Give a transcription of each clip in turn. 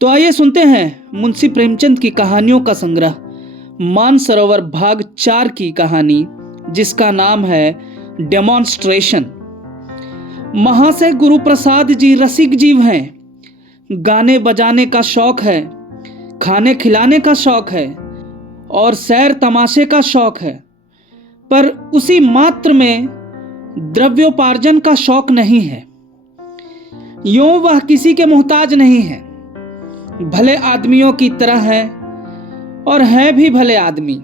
तो आइए सुनते हैं मुंशी प्रेमचंद की कहानियों का संग्रह मानसरोवर भाग 4 की कहानी, जिसका नाम है डेमोन्स्ट्रेशन। महाशय गुरु प्रसाद जी रसिक जीव हैं। गाने बजाने का शौक है, खाने खिलाने का शौक है और सैर तमाशे का शौक है, पर उसी मात्र में द्रव्योपार्जन का शौक नहीं है। यूं वह किसी के मोहताज नहीं है, भले आदमियों की तरह है और है भी भले आदमी,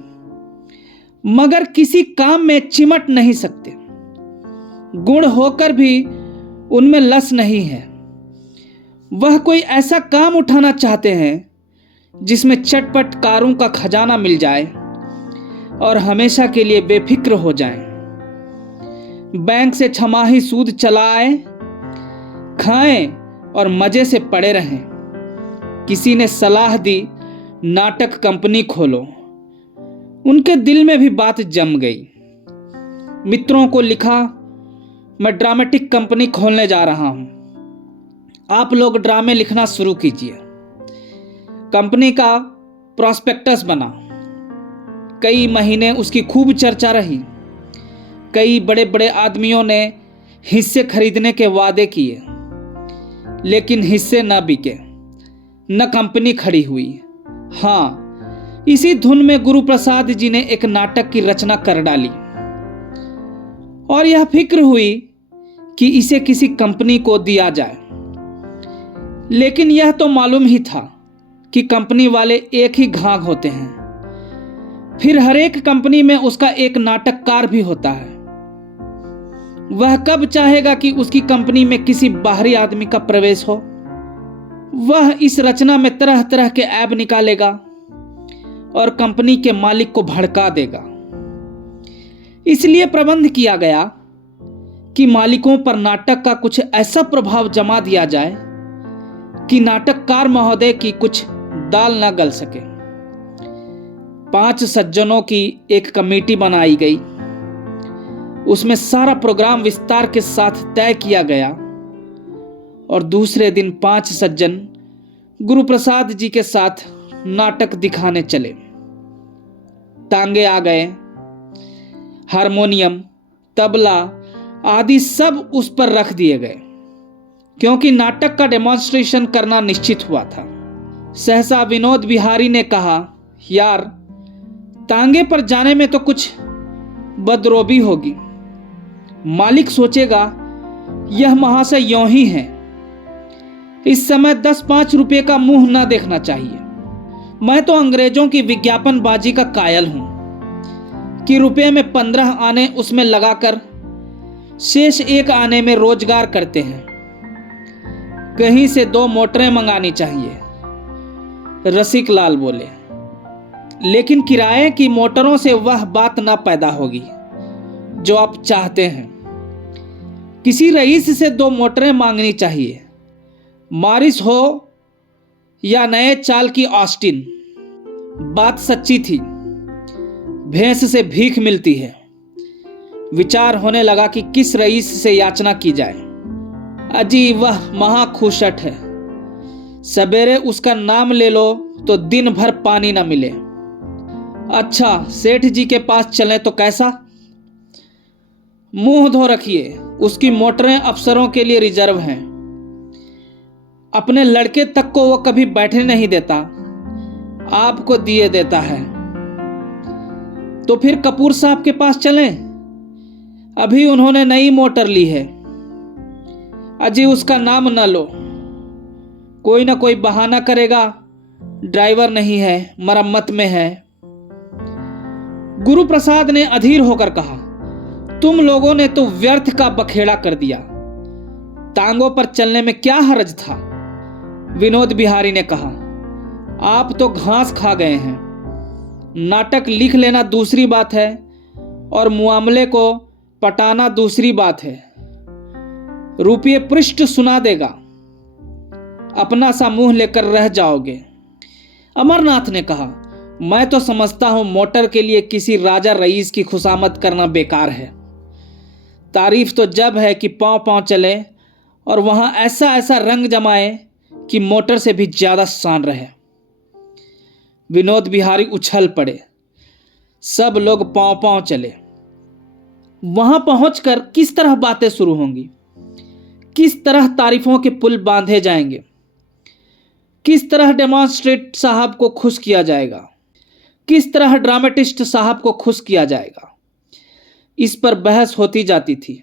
मगर किसी काम में चिमट नहीं सकते। गुण होकर भी उनमें लस नहीं है। वह कोई ऐसा काम उठाना चाहते हैं जिसमें चटपट कारों का खजाना मिल जाए और हमेशा के लिए बेफिक्र हो जाएं। बैंक से छमाही सूद चलाए, खाएं और मजे से पड़े रहें। किसी ने सलाह दी नाटक कंपनी खोलो, उनके दिल में भी बात जम गई। मित्रों को लिखा, मैं ड्रामेटिक कंपनी खोलने जा रहा हूं, आप लोग ड्रामे लिखना शुरू कीजिए। कंपनी का प्रॉस्पेक्टस बना। कई महीने उसकी खूब चर्चा रही। कई बड़े बड़े आदमियों ने हिस्से खरीदने के वादे किए, लेकिन हिस्से न बिके, न कंपनी खड़ी हुई। हाँ, इसी धुन में गुरु प्रसाद जी ने एक नाटक की रचना कर डाली और यह फिक्र हुई कि इसे किसी कंपनी को दिया जाए। लेकिन यह तो मालूम ही था कि कंपनी वाले एक ही घाघ होते हैं। फिर हर एक कंपनी में उसका एक नाटककार भी होता है। वह कब चाहेगा कि उसकी कंपनी में किसी बाहरी आदमी का प्रवेश हो। वह इस रचना में तरह तरह के ऐब निकालेगा और कंपनी के मालिक को भड़का देगा। इसलिए प्रबंध किया गया कि मालिकों पर नाटक का कुछ ऐसा प्रभाव जमा दिया जाए कि नाटककार महोदय की कुछ दाल न गल सके। 5 सज्जनों की एक कमेटी बनाई गई। उसमें सारा प्रोग्राम विस्तार के साथ तय किया गया और दूसरे दिन 5 सज्जन गुरु प्रसाद जी के साथ नाटक दिखाने चले। टांगे आ गए, हारमोनियम, तबला आदि सब उस पर रख दिए गए, क्योंकि नाटक का डेमोन्स्ट्रेशन करना निश्चित हुआ था। सहसा विनोद बिहारी ने कहा, यार, तांगे पर जाने में तो कुछ बदरोबी होगी। मालिक सोचेगा यह महाशय यों ही है। इस समय 10-5 रुपये का मुंह ना देखना चाहिए। मैं तो अंग्रेजों की विज्ञापनबाजी का कायल हूं कि रुपये में 15 आने उसमें लगाकर शेष 1 आने में रोजगार करते हैं। कहीं से 2 मोटरें मंगानी चाहिए। रसिक लाल बोले, लेकिन किराए की मोटरों से वह बात ना पैदा होगी जो आप चाहते हैं। किसी रईस से 2 मोटरें मांगनी चाहिए, मारिस हो या नए चाल की ऑस्टिन। बात सच्ची थी। भैंस से भीख मिलती है। विचार होने लगा कि किस रईस से याचना की जाए। अजी वह महाखुशट है। सवेरे उसका नाम ले लो तो दिन भर पानी ना मिले। अच्छा, सेठ जी के पास चलें तो कैसा? मुंह धो रखिए, उसकी मोटरें अफसरों के लिए रिजर्व हैं। अपने लड़के तक को वो कभी बैठने नहीं देता, आपको दिए देता है। तो फिर कपूर साहब के पास चलें, अभी उन्होंने नई मोटर ली है। अजी उसका नाम न लो, कोई ना कोई बहाना करेगा, ड्राइवर नहीं है, मरम्मत में है। गुरु प्रसाद ने अधीर होकर कहा, तुम लोगों ने तो व्यर्थ का बखेड़ा कर दिया। टांगों पर चलने में क्या हर्ज था? विनोद बिहारी ने कहा, आप तो घास खा गए हैं। नाटक लिख लेना दूसरी बात है और मुआमले को पटाना दूसरी बात है। रुपये पृष्ठ सुना देगा, अपना सा मुंह लेकर रह जाओगे। अमरनाथ ने कहा, मैं तो समझता हूं मोटर के लिए किसी राजा रईस की खुशामद करना बेकार है। तारीफ तो जब है कि पांव पांव चले और वहां ऐसा ऐसा रंग जमाए कि मोटर से भी ज्यादा शान रहे। विनोद बिहारी उछल पड़े। सब लोग पांव पांव चले। वहां पहुंचकर किस तरह बातें शुरू होंगी, किस तरह तारीफों के पुल बांधे जाएंगे, किस तरह डेमोन्स्ट्रेट साहब को खुश किया जाएगा, किस तरह ड्रामेटिस्ट साहब को खुश किया जाएगा, इस पर बहस होती जाती थी।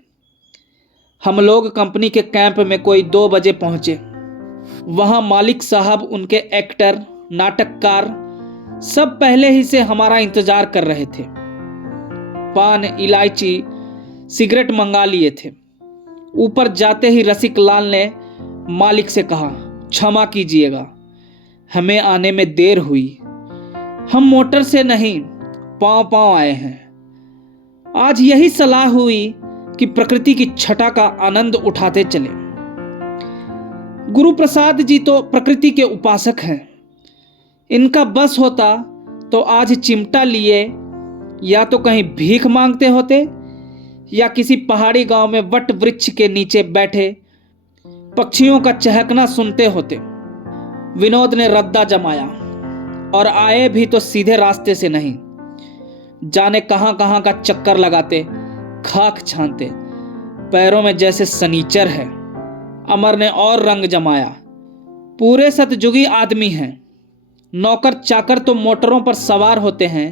हम लोग कंपनी के कैंप में कोई 2 बजे पहुंचे। वहां मालिक साहब, उनके एक्टर, नाटककार सब पहले ही से हमारा इंतजार कर रहे थे। पान, इलायची, सिगरेट मंगा लिए थे। ऊपर जाते ही रसिक लाल ने मालिक से कहा, क्षमा कीजिएगा, हमें आने में देर हुई। हम मोटर से नहीं, पांव पांव आए हैं। आज यही सलाह हुई कि प्रकृति की छटा का आनंद उठाते चले। गुरु प्रसाद जी तो प्रकृति के उपासक हैं। इनका बस होता तो आज चिमटा लिए या तो कहीं भीख मांगते होते या किसी पहाड़ी गांव में वट वृक्ष के नीचे बैठे पक्षियों का चहकना सुनते होते। विनोद ने रद्दा जमाया और आए भी तो सीधे रास्ते से नहीं, जाने कहां कहां का चक्कर लगाते, खाक छानते, पैरों में जैसे सनीचर है। अमर ने और रंग जमाया। पूरे सतयुगी आदमी हैं। नौकर चाकर तो मोटरों पर सवार होते हैं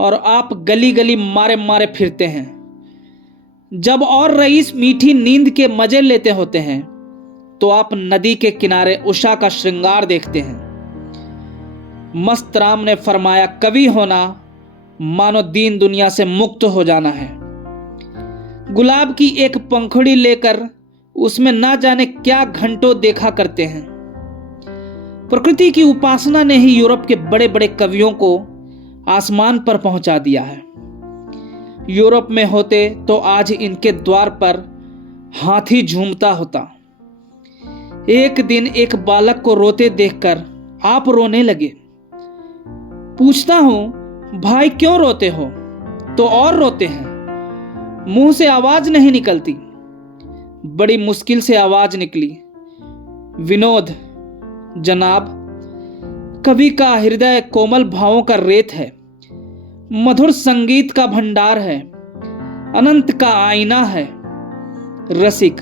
और आप गली गली मारे मारे फिरते हैं। जब और रईस मीठी नींद के मजे लेते होते हैं तो आप नदी के किनारे उषा का श्रृंगार देखते हैं। मस्त राम ने फरमाया, कवि होना मानो दीन दुनिया से मुक्त हो जाना है। गुलाब की एक पंखुड़ी लेकर उसमें ना जाने क्या घंटों देखा करते हैं। प्रकृति की उपासना ने ही यूरोप के बड़े बड़े कवियों को आसमान पर पहुंचा दिया है। यूरोप में होते तो आज इनके द्वार पर हाथी झूमता होता। एक दिन एक बालक को रोते देखकर आप रोने लगे। पूछता हूं, भाई क्यों रोते हो? तो और रोते हैं। मुंह से आवाज नहीं निकलती। बड़ी मुश्किल से आवाज निकली, विनोद जनाब, कवि का हृदय कोमल भावों का रेत है, मधुर संगीत का भंडार है, अनंत का आईना है। रसिक,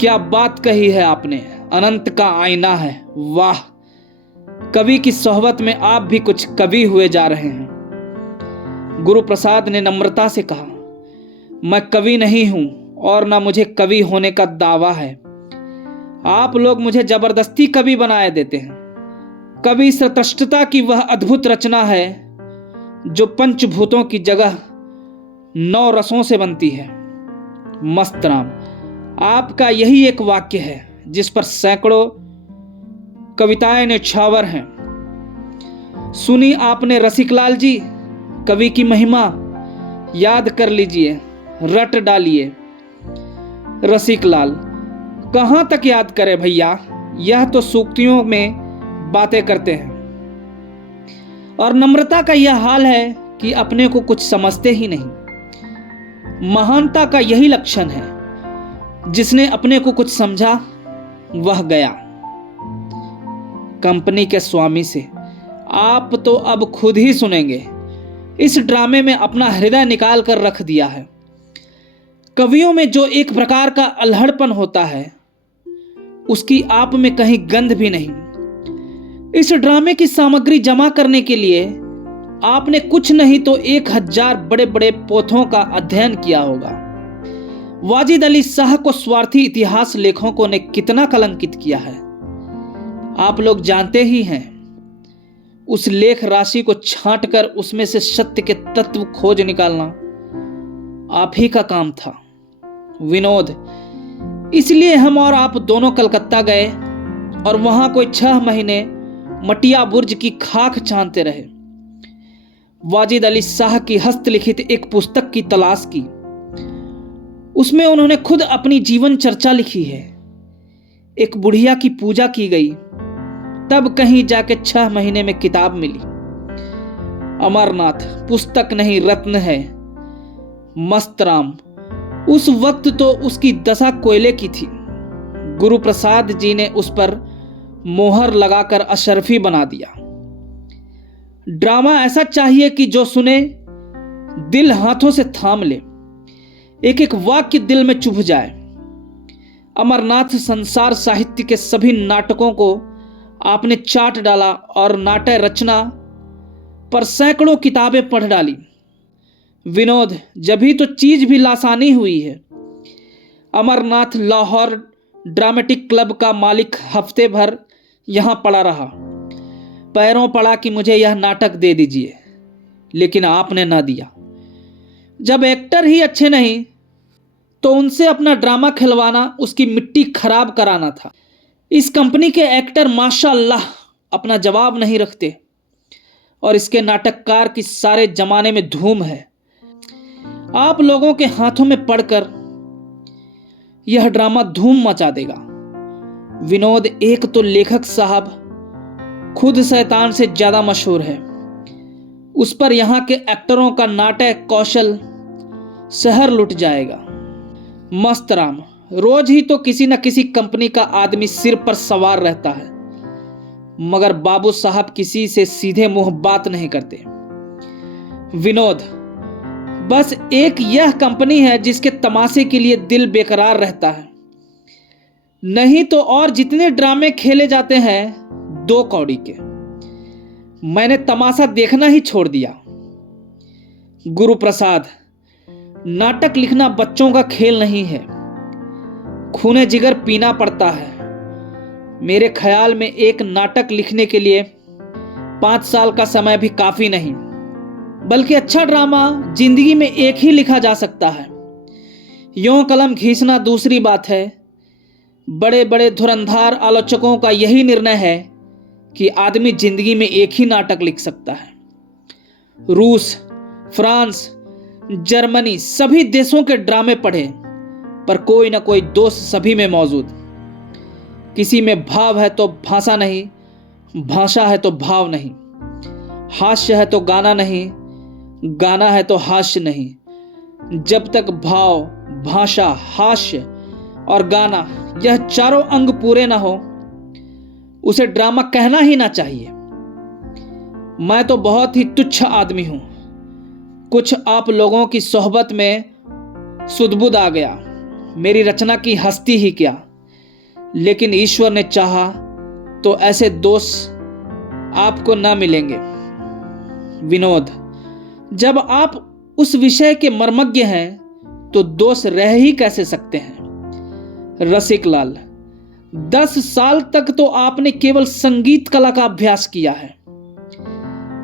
क्या बात कही है आपने, अनंत का आईना है। वाह, कवि की सोहबत में आप भी कुछ कवि हुए जा रहे हैं। गुरु प्रसाद ने नम्रता से कहा, मैं कवि नहीं हूं और ना मुझे कवि होने का दावा है। आप लोग मुझे जबरदस्ती कवि बनाए देते हैं। कवि सतष्टता की वह अद्भुत रचना है जो पंचभूतों की जगह 9 रसों से बनती है। मस्त राम, आपका यही एक वाक्य है जिस पर सैकड़ों कविताएं न्यौछावर हैं। सुनी आपने रसिकलाल जी, कवि की महिमा याद कर लीजिए, रट डालिए। रसिकलाल, कहां तक याद करे भैया, यह तो सूक्तियों में बातें करते हैं। और नम्रता का यह हाल है कि अपने को कुछ समझते ही नहीं। महानता का यही लक्षण है, जिसने अपने को कुछ समझा वह गया। कंपनी के स्वामी से आप तो अब खुद ही सुनेंगे। इस ड्रामे में अपना हृदय निकाल कर रख दिया है। कवियों में जो एक प्रकार का अल्हड़पन होता है, उसकी आप में कहीं गंध भी नहीं। इस ड्रामे की सामग्री जमा करने के लिए आपने कुछ नहीं तो 1000 बड़े बड़े पोथों का अध्ययन किया होगा। वाजिद अली शाह को स्वार्थी इतिहास लेखकों ने कितना कलंकित किया है, आप लोग जानते ही हैं। उस लेख राशि को छांटकर उसमें से सत्य के तत्व खोज निकालना आप ही का काम था। विनोद, इसलिए हम और आप दोनों कलकत्ता गए और वहां कोई 6 महीने मटिया बुर्ज की खाक छानते रहे। वाजिद अली शाह की हस्तलिखित एक पुस्तक की तलाश की। उसमें उन्होंने खुद अपनी जीवन चर्चा लिखी है। एक बुढ़िया की पूजा की गई, तब कहीं जाके 6 महीने में किताब मिली। अमरनाथ पुस्तक नहीं, रत्न है। मस्तराम, उस वक्त तो उसकी दशा कोयले की थी। गुरु प्रसाद जी ने उस पर मोहर लगाकर अशरफी बना दिया। ड्रामा ऐसा चाहिए कि जो सुने दिल हाथों से थाम ले, एक एक वाक्य दिल में चुभ जाए। अमरनाथ संसार साहित्य के सभी नाटकों को आपने चाट डाला और नाट्य रचना पर सैकड़ों किताबें पढ़ डाली। विनोद, जभी तो चीज भी लासानी हुई है। अमरनाथ लाहौर ड्रामेटिक क्लब का मालिक हफ्ते भर यहां पड़ा रहा, पैरों पड़ा कि मुझे यह नाटक दे दीजिए, लेकिन आपने ना दिया। जब एक्टर ही अच्छे नहीं तो उनसे अपना ड्रामा खिलवाना, उसकी मिट्टी खराब कराना था। इस कंपनी के एक्टर माशाअल्लाह अपना जवाब नहीं रखते और इसके नाटककार की सारे जमाने में धूम है। आप लोगों के हाथों में पड़कर यह ड्रामा धूम मचा देगा। विनोद, एक तो लेखक साहब खुद शैतान से ज्यादा मशहूर है, उस पर यहाँ के एक्टरों का नाटक कौशल शहर लुट जाएगा। मस्त राम, रोज ही तो किसी न किसी कंपनी का आदमी सिर पर सवार रहता है, मगर बाबू साहब किसी से सीधे मुंह बात नहीं करते। विनोद, बस एक यह कंपनी है जिसके तमाशे के लिए दिल बेकरार रहता है, नहीं तो और जितने ड्रामे खेले जाते हैं 2 कौड़ी के। मैंने तमाशा देखना ही छोड़ दिया। गुरु प्रसाद, नाटक लिखना बच्चों का खेल नहीं है, खूने जिगर पीना पड़ता है। मेरे ख्याल में एक नाटक लिखने के लिए 5 साल का समय भी काफी नहीं, बल्कि अच्छा ड्रामा जिंदगी में एक ही लिखा जा सकता है। यूं कलम खींचना दूसरी बात है। बड़े बड़े धुरंधार आलोचकों का यही निर्णय है कि आदमी जिंदगी में एक ही नाटक लिख सकता है। रूस, फ्रांस, जर्मनी सभी देशों के ड्रामे पढ़े, पर कोई ना कोई दोष सभी में मौजूद। किसी में भाव है तो भाषा नहीं, भाषा है तो भाव नहीं, हास्य है तो गाना नहीं, गाना है तो हास्य नहीं। जब तक भाव, भाषा, हास्य और गाना यह चारों अंग पूरे ना हो, उसे ड्रामा कहना ही ना चाहिए। मैं तो बहुत ही तुच्छ आदमी हूं। कुछ आप लोगों की सोहबत में सुधबुद आ गया, मेरी रचना की हस्ती ही क्या। लेकिन ईश्वर ने चाहा तो ऐसे दोस्त आपको ना मिलेंगे। विनोद, जब आप उस विषय के मर्मज्ञ हैं तो दोष रह ही कैसे सकते हैं। रसिक लाल, 10 साल तक तो आपने केवल संगीत कला का अभ्यास किया है,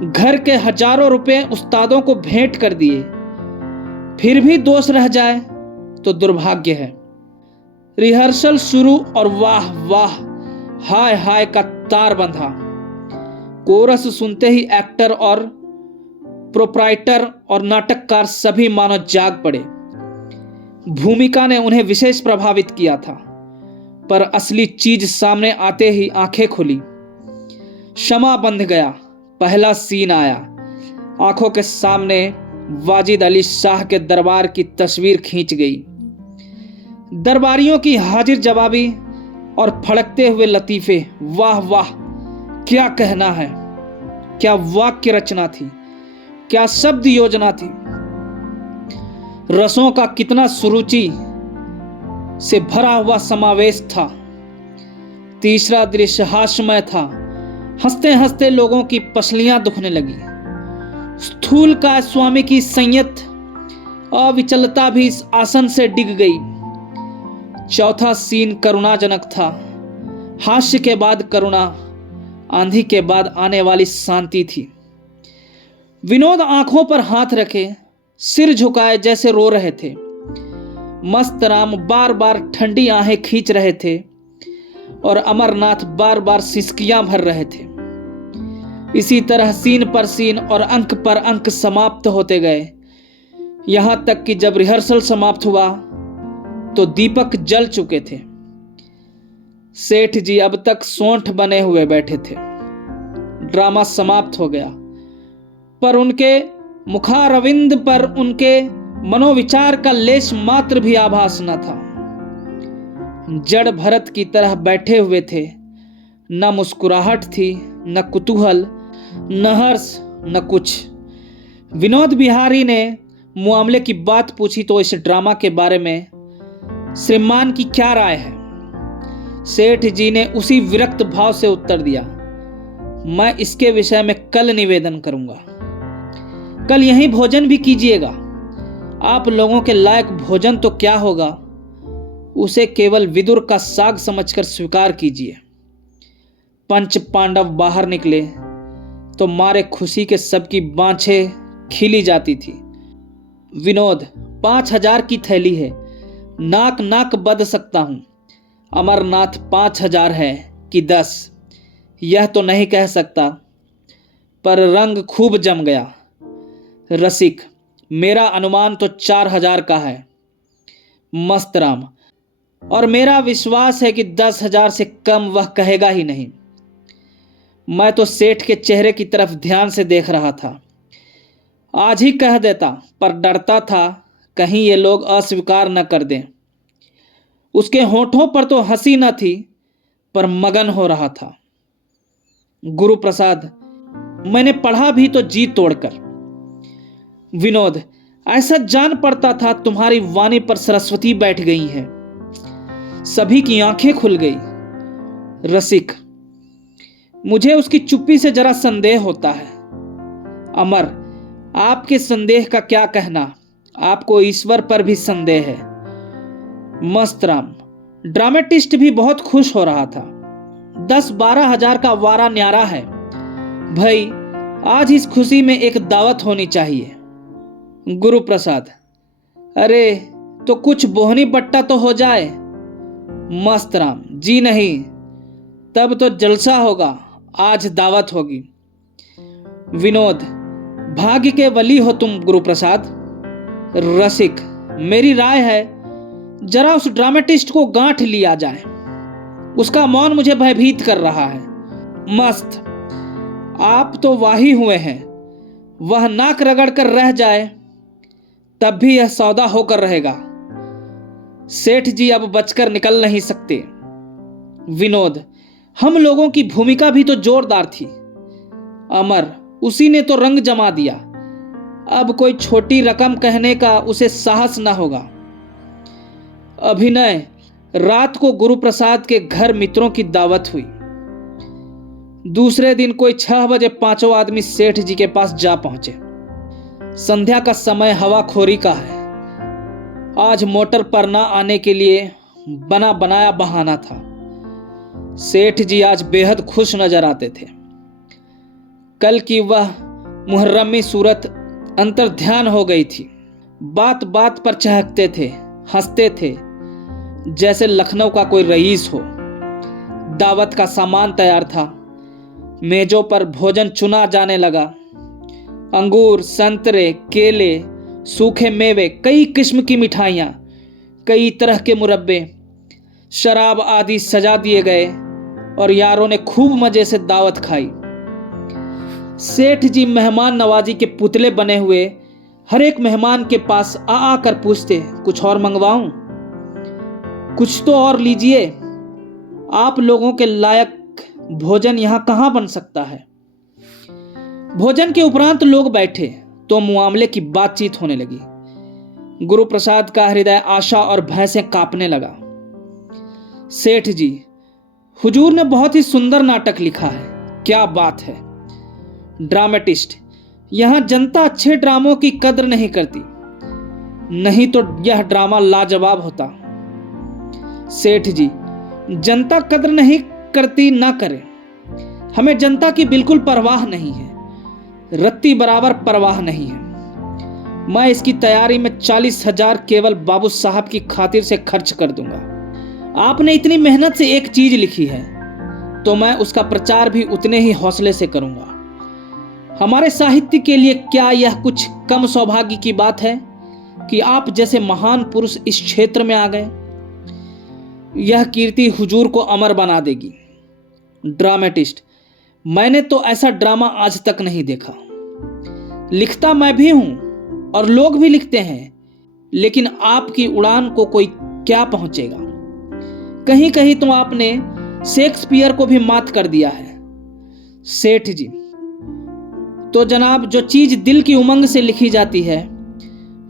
घर के हजारों रुपए उस्तादों को भेंट कर दिए, फिर भी दोष रह जाए तो दुर्भाग्य है। रिहर्सल शुरू और वाह वाह, हाय हाय का तार बंधा। कोरस सुनते ही एक्टर और प्रोप्राइटर और नाटककार सभी मानो जाग पड़े। भूमिका ने उन्हें विशेष प्रभावित किया था, पर असली चीज सामने आते ही आंखें खुली। शमा बंध गया, पहला सीन आया। आंखों के सामने वाजिद अली शाह के दरबार की तस्वीर खींच गई। दरबारियों की हाजिर जवाबी और फड़कते हुए लतीफे, वाह वाह, क्या कहना है। क्या वाक्य रचना थी, क्या शब्द योजना थी। रसों का कितना सुरुचि से भरा हुआ समावेश था। तीसरा दृश्य हास्यमय था। हंसते हंसते लोगों की पसलियां दुखने लगी। स्थूल का स्वामी की संयत अविचलता भी इस आसन से डिग गई। चौथा सीन करुणाजनक था। हास्य के बाद करुणा, आंधी के बाद आने वाली शांति थी। विनोद आंखों पर हाथ रखे, सिर झुकाए जैसे रो रहे थे। मस्त राम बार बार ठंडी आहें खींच रहे थे और अमरनाथ बार बार सिसकियां भर रहे थे। इसी तरह सीन पर सीन और अंक पर अंक समाप्त होते गए, यहां तक कि जब रिहर्सल समाप्त हुआ तो दीपक जल चुके थे। सेठ जी अब तक सोंठ बने हुए बैठे थे। ड्रामा समाप्त हो गया, पर उनके मुखारविंद पर उनके मनोविचार का लेश मात्र भी आभास न था। जड़ भरत की तरह बैठे हुए थे, न मुस्कुराहट थी, न कुतूहल, न हर्ष, न कुछ। विनोद बिहारी ने मामले की बात पूछी तो इस ड्रामा के बारे में श्रीमान की क्या राय है? सेठ जी ने उसी विरक्त भाव से उत्तर दिया, मैं इसके विषय में कल निवेदन करूंगा। कल यहीं भोजन भी कीजिएगा। आप लोगों के लायक भोजन तो क्या होगा, उसे केवल विदुर का साग समझकर स्वीकार कीजिए। पंच पांडव बाहर निकले तो मारे खुशी के सबकी बाँछें खिली जाती थी। विनोद, 5,000 की थैली है, नाक नाक बद सकता हूं। अमरनाथ 5,000 है कि 10, यह तो नहीं कह सकता, पर रंग खूब जम गया। रसिक, मेरा अनुमान तो 4,000 का है। मस्तराम, और मेरा विश्वास है कि 10,000 से कम वह कहेगा ही नहीं। मैं तो सेठ के चेहरे की तरफ ध्यान से देख रहा था। आज ही कह देता, पर डरता था कहीं ये लोग अस्वीकार न कर दें। उसके होठों पर तो हंसी न थी, पर मगन हो रहा था। गुरु प्रसाद, मैंने पढ़ा भी तो जी तोड़कर। विनोद, ऐसा जान पड़ता था तुम्हारी वाणी पर सरस्वती बैठ गई है। सभी की आंखें खुल गई। रसिक, मुझे उसकी चुप्पी से जरा संदेह होता है। अमर, आपके संदेह का क्या कहना, आपको ईश्वर पर भी संदेह है। मस्तराम, ड्रामेटिस्ट भी बहुत खुश हो रहा था। 10-12 हजार का वारा न्यारा है भाई, आज इस खुशी में एक दावत होनी चाहिए। गुरु प्रसाद, अरे तो कुछ बोहनी बट्टा तो हो जाए। मस्तराम, जी नहीं, तब तो जलसा होगा, आज दावत होगी। विनोद, भाग्य के वली हो तुम गुरु प्रसाद। रसिक, मेरी राय है जरा उस ड्रामेटिस्ट को गांठ लिया जाए, उसका मौन मुझे भयभीत कर रहा है। मस्त, आप तो वाही हुए हैं, वह नाक रगड़ कर रह जाए तब भी यह सौदा होकर रहेगा। सेठ जी अब बचकर निकल नहीं सकते। विनोद, हम लोगों की भूमिका भी तो जोरदार थी। अमर, उसी ने तो रंग जमा दिया, अब कोई छोटी रकम कहने का उसे साहस न होगा। अभिनय, रात को गुरु प्रसाद के घर मित्रों की दावत हुई। दूसरे दिन कोई 6 बजे 5 आदमी सेठ जी के पास जा पहुंचे। संध्या का समय हवाखोरी का है। आज मोटर पर ना आने के लिए बना बनाया बहाना था। सेठ जी आज बेहद खुश नजर आते थे। कल की वह मुहर्रमी सूरत अंतर्ध्यान हो गई थी। बात बात पर चहकते थे, हंसते थे जैसे लखनऊ का कोई रईस हो। दावत का सामान तैयार था। मेजों पर भोजन चुना जाने लगा। अंगूर, संतरे, केले, सूखे मेवे, कई किस्म की मिठाइयाँ, कई तरह के मुरब्बे, शराब आदि सजा दिए गए और यारों ने खूब मजे से दावत खाई। सेठ जी मेहमान नवाजी के पुतले बने हुए हर एक मेहमान के पास आ आकर पूछते, कुछ और मंगवाऊं? कुछ तो और लीजिए। आप लोगों के लायक भोजन यहां कहां बन सकता है। भोजन के उपरांत लोग बैठे तो मामले की बातचीत होने लगी। गुरु प्रसाद का हृदय आशा और भय से कांपने लगा। सेठ जी, हुजूर ने बहुत ही सुंदर नाटक लिखा है, क्या बात है। ड्रामेटिस्ट, यहां जनता अच्छे ड्रामों की कद्र नहीं करती, नहीं तो यह ड्रामा लाजवाब होता। सेठ जी, जनता कद्र नहीं करती ना करे, हमें जनता की बिल्कुल परवाह नहीं है, रत्ती बराबर परवाह नहीं है। मैं इसकी तैयारी में 40,000 केवल बाबू साहब की खातिर से खर्च कर दूंगा। आपने इतनी मेहनत से एक चीज लिखी है तो मैं उसका प्रचार भी उतने ही हौसले से करूंगा। हमारे साहित्य के लिए क्या यह कुछ कम सौभाग्य की बात है कि आप जैसे महान पुरुष इस क्षेत्र में आ गए। यह कीर्ति हुजूर को अमर बना देगी। ड्रामेटिस्ट, मैंने तो ऐसा ड्रामा आज तक नहीं देखा। लिखता मैं भी हूं और लोग भी लिखते हैं, लेकिन आपकी उड़ान को कोई क्या पहुंचेगा। कहीं कहीं तो आपने शेक्सपियर को भी मात कर दिया है। सेठ जी, तो जनाब, जो चीज दिल की उमंग से लिखी जाती है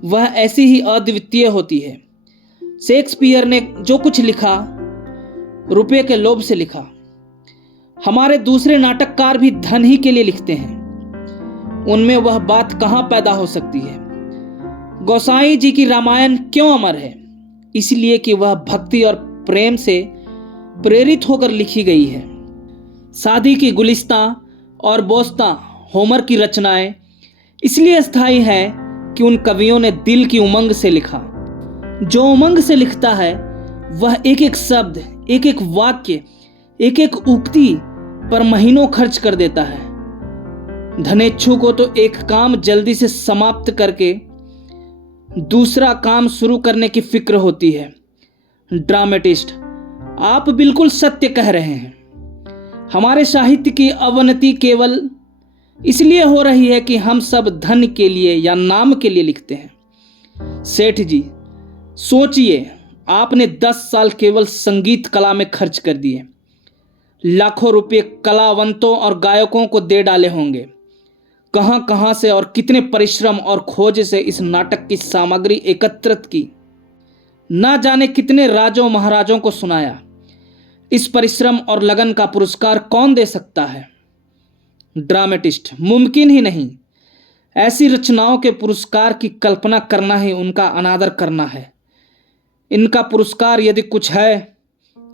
वह ऐसी ही अद्वितीय होती है। शेक्सपियर ने जो कुछ लिखा रुपए के लोभ से लिखा। हमारे दूसरे नाटककार भी धन ही के लिए लिखते हैं। उनमें वह बात कहां पैदा हो सकती है? गोसाई जी की रामायण क्यों अमर है? इसलिए कि वह भक्ति और प्रेम से प्रेरित होकर लिखी गई है। सादी की गुलिस्तां और बोस्तां होमर की रचनाएं इसलिए स्थायी है कि उन कवियों ने दिल की उमंग से लिखा। जो उमंग से लिखता है वह एक एक शब्द, एक एक वाक्य, एक एक उक्ति पर महीनों खर्च कर देता है। धनेच्छु को तो एक काम जल्दी से समाप्त करके दूसरा काम शुरू करने की फिक्र होती है। ड्रामेटिस्ट, आप बिल्कुल सत्य कह रहे हैं। हमारे साहित्य की अवनति केवल इसलिए हो रही है कि हम सब धन के लिए या नाम के लिए लिखते हैं। सेठ जी, सोचिए, आपने 10 साल केवल संगीत कला में खर्च कर दिए। लाखों रुपए कलावंतों और गायकों को दे डाले होंगे। कहां कहां से और कितने परिश्रम और खोज से इस नाटक की सामग्री एकत्रित की। ना जाने कितने राजों महाराजों को सुनाया। इस परिश्रम और लगन का पुरस्कार कौन दे सकता है? ड्रामेटिस्ट, मुमकिन ही नहीं। ऐसी रचनाओं के पुरस्कार की कल्पना करना ही उनका अनादर करना है। इनका पुरस्कार यदि कुछ है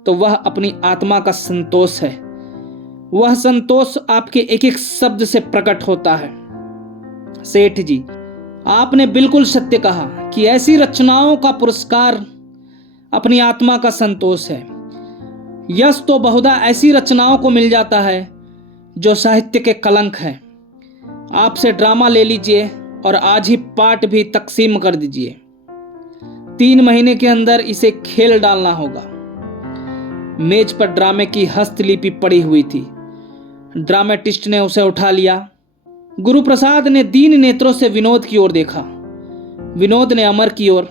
तो वह अपनी आत्मा का संतोष है। वह संतोष आपके एक एक शब्द से प्रकट होता है। सेठ जी, आपने बिल्कुल सत्य कहा कि ऐसी रचनाओं का पुरस्कार अपनी आत्मा का संतोष है। यश तो बहुधा ऐसी रचनाओं को मिल जाता है जो साहित्य के कलंक हैं। आपसे ड्रामा ले लीजिए और आज ही पाठ भी तकसीम कर दीजिए। 3 महीने के अंदर इसे खेल डालना होगा। मेज पर ड्रामे की हस्तलिपि पड़ी हुई थी। ड्रामेटिस्ट ने उसे उठा लिया। गुरुप्रसाद ने दीन नेत्रों से विनोद की ओर देखा। विनोद ने अमर की ओर,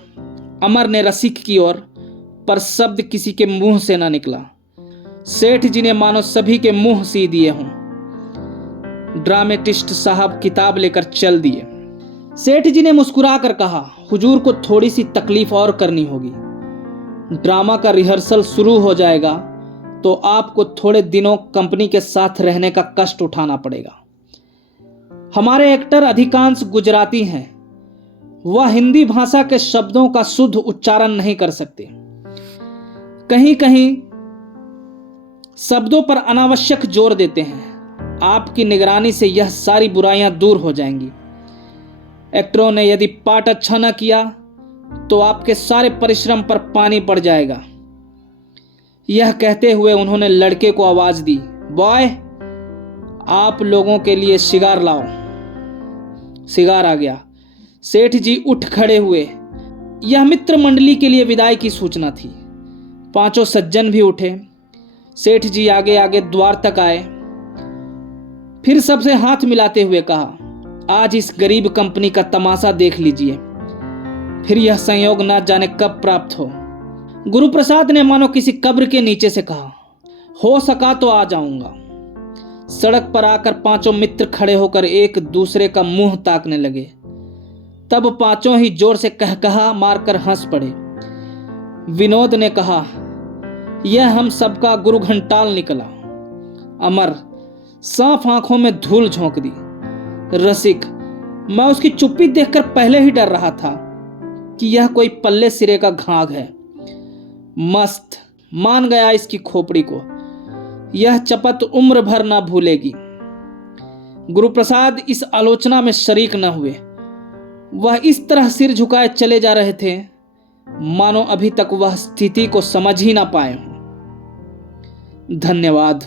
अमर ने रसिक की ओर, पर शब्द किसी के मुंह से ना निकला। सेठ जी ने मानो सभी के मुंह सी दिए हों। ड्रामेटिस्ट साहब किताब लेकर चल दिए। सेठ जी ने मुस्कुराकर कहा, हुजूर को थोड़ी सी तकलीफ और करनी होगी। ड्रामा का रिहर्सल शुरू हो जाएगा तो आपको थोड़े दिनों कंपनी के साथ रहने का कष्ट उठाना पड़ेगा। हमारे एक्टर अधिकांश गुजराती हैं। वह हिंदी भाषा के शब्दों का शुद्ध उच्चारण नहीं कर सकते। कहीं कहीं शब्दों पर अनावश्यक जोर देते हैं। आपकी निगरानी से यह सारी बुराइयां दूर हो जाएंगी। एक्टरों ने यदि पाठ अच्छा न किया तो आपके सारे परिश्रम पर पानी पड़ जाएगा। यह कहते हुए उन्होंने लड़के को आवाज दी, बॉय, आप लोगों के लिए सिगार लाओ। सिगार आ गया। सेठ जी उठ खड़े हुए। यह मित्र मंडली के लिए विदाई की सूचना थी। 5 सज्जन भी उठे। सेठ जी आगे आगे द्वार तक आए। फिर सबसे हाथ मिलाते हुए कहा, आज इस गरीब कंपनी का तमाशा देख लीजिए। फिर यह संयोग ना जाने कब प्राप्त हो। गुरुप्रसाद ने मानो किसी कब्र के नीचे से कहा, हो सका तो आ जाऊंगा। सड़क पर आकर 5 मित्र खड़े होकर एक दूसरे का मुंह ताकने लगे। तब 5 ही जोर से कहकहा मारकर हंस पड़े। विनोद ने कहा, यह हम सबका गुरु घंटाल निकला। अमर साफ आंखों में धूल झोंक दी। रसिक, मैं उसकी चुप्पी देखकर पहले ही डर रहा था कि यह कोई पल्ले सिरे का घाघ है। मस्त, मान गया इसकी खोपड़ी को। यह चपत उम्र भर ना भूलेगी। गुरुप्रसाद इस आलोचना में शरीक न हुए। वह इस तरह सिर झुकाए चले जा रहे थे मानो अभी तक वह स्थिति को समझ ही ना पाए हों। धन्यवाद।